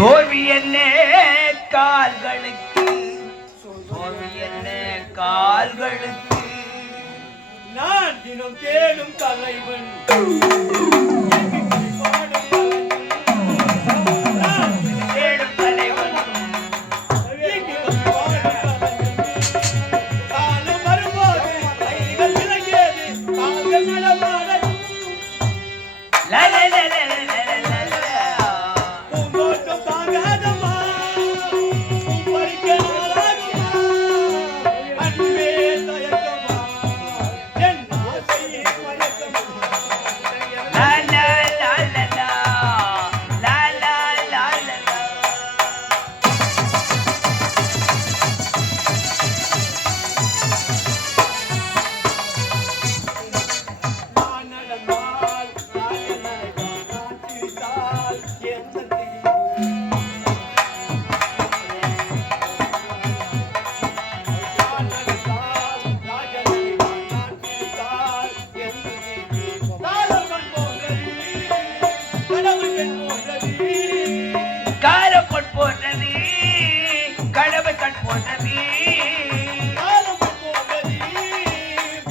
சோவி என்ன கால்களுக்கு? சோவி என்ன கால்களுக்கு? நான் தினம் தேடும் தலைவன். நான் தேடும் தலைவன். வீட்டிலும் பாடும்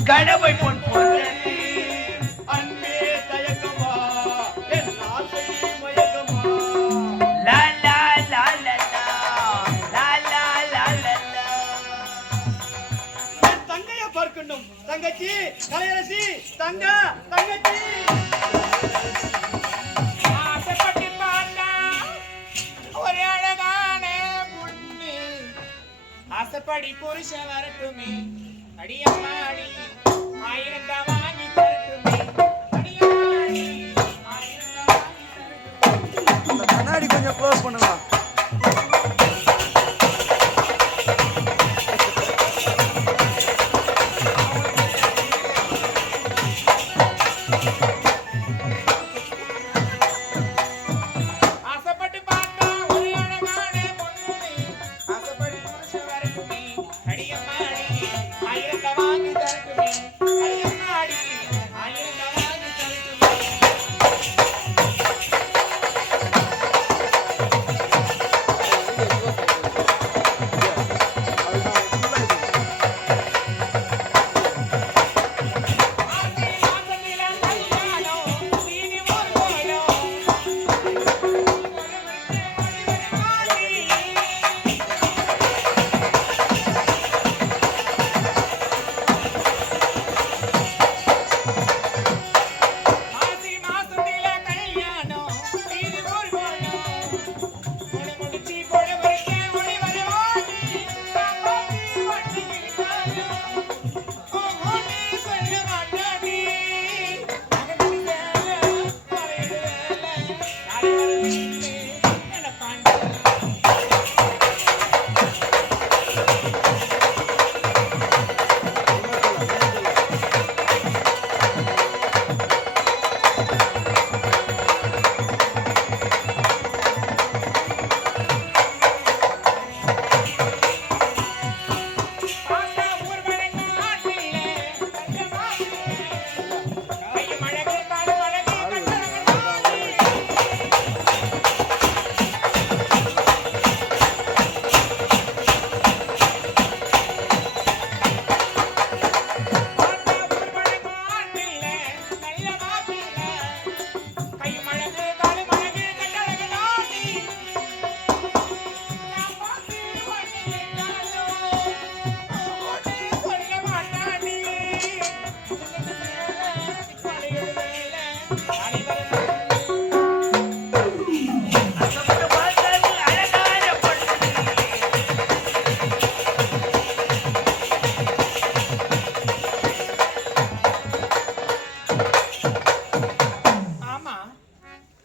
கடமை தங்கைய பார்க்கணும். தங்கச்சி கலையரசி தங்க தங்கச்சி. ஒரு அழகான பொண்ணு. ஆசைப்படி புருஷன் வரட்டுமே. அடியம்மா அடி கண்ணாடி கொஞ்சம் க்ளோஸ் பண்ணலாம்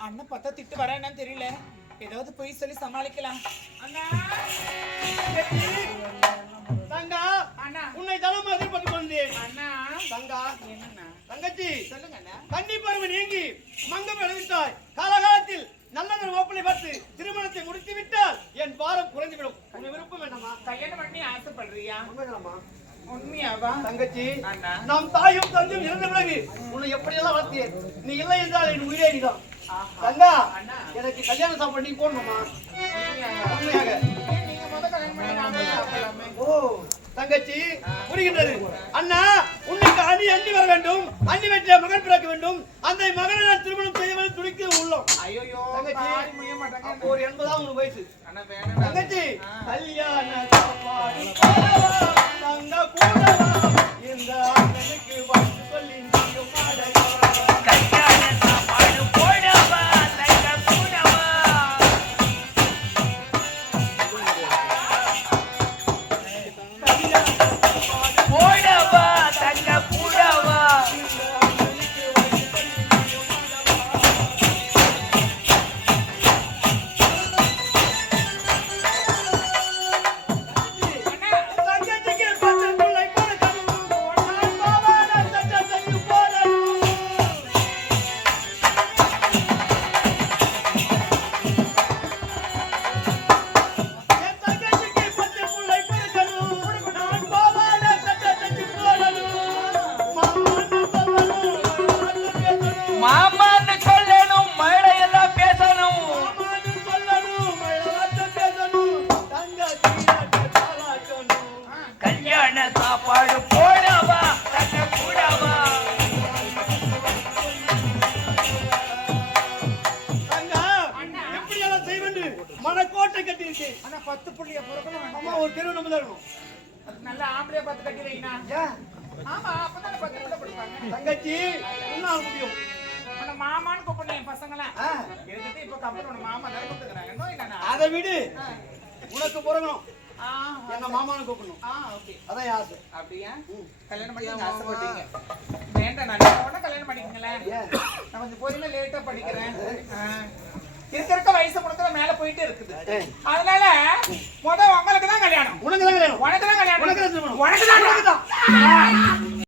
அண்ணன் பார்த்தா திட்டு வர என்னன்னு தெரியல. ஏதாவது போய் சொல்லி சமாளிக்கலாம். அண்ணா! தங்கா! அண்ணா! உன்னை தளம் எதிர்பார்த்து கொண்டேன் அண்ணா! தங்கா! என்னண்ணா? தங்கச்சி! சொல்லுங்க அண்ணா. பருவம் நீங்கி மங்கம் எழுதிட்டாய் காலகாலத்தில் நல்ல மாப்பிளை பார்த்து திருமணத்தை முடித்து விட்டால் என் பாரம் குறைந்துவிடும். உன் விருப்பம் வேண்டாமா? கல்யாணம் பண்ணி ஆசைப்படுறியா? உண்மைதானம்மா? உண்மையாவா? தங்கச்சி நாம் தாயும் தந்தையும் இறந்த பிறகு உன்னை எப்படியெல்லாம் வளர்த்தேன் நீ இல்லை என்றால் என் உயிரே நீதான். அண்ணா. எனக்கு கல்யாண சாப்பாடு நீ போடணுமா. உண்மையாக? ஓ தங்கச்சி புரிகின்றது அண்ணா உன்னைக்கு அணி அண்ணி வர வேண்டும் அண்ணி வெற்றிய மகன் பிறக்க வேண்டும் அந்த மகனை நான் திருமணம் செய்ய வேண்டும் துடிக்க உள்ளோம் ஐயையோ, தங்கச்சி. ஒரு எண்பதாம் வயசு. தங்கச்சி. கல்யாண சாப்பாடு தங்க கூடவா, இந்த அண்ணனுக்கு சொல்லி மனக்கோட்டை கட்டியிருக்கு. அண்ணா, பத்து புள்ளிய பிறக்கணும். அம்மா, ஒரு தெரு நம்ம தான். நல்ல ஆம்பளையா பார்த்து கட்டி. ஏன்? ஆமா, அப்பதானே பத்து புள்ள பிறப்பாங்க. தங்கச்சி உன்னால முடியும் உன்னை மாமான்னு கூப்பிடணும் என் பசங்களை. இருந்துட்டு இப்ப கம்பெனி உன்னை மாமா தானே கூப்பிட்டுக்கிறாங்க. அதை விடு. உனக்கு பிறகணும் ஆ, என்ன மாமான்னு கூப்பிடணும். அதான் ஆசை அப்படியா? கல்யாணம் பண்ணி ஆசைப்பட்டீங்க. வேண்டாம், நான் கல்யாணம் பண்ணிக்கங்களேன். நான் கொஞ்சம் பொறுமையா லேட்டா படிக்கிறேன். இருக்க இருக்க வயசு முடக்கல மேல போயிட்டே இருக்குது. அதனால முத உங்களுக்கு தான் கல்யாணம். உனக்கு தான் கல்யாணம். உனக்கு தான் கல்யாணம். உனக்கு தான் உனக்கு தான்.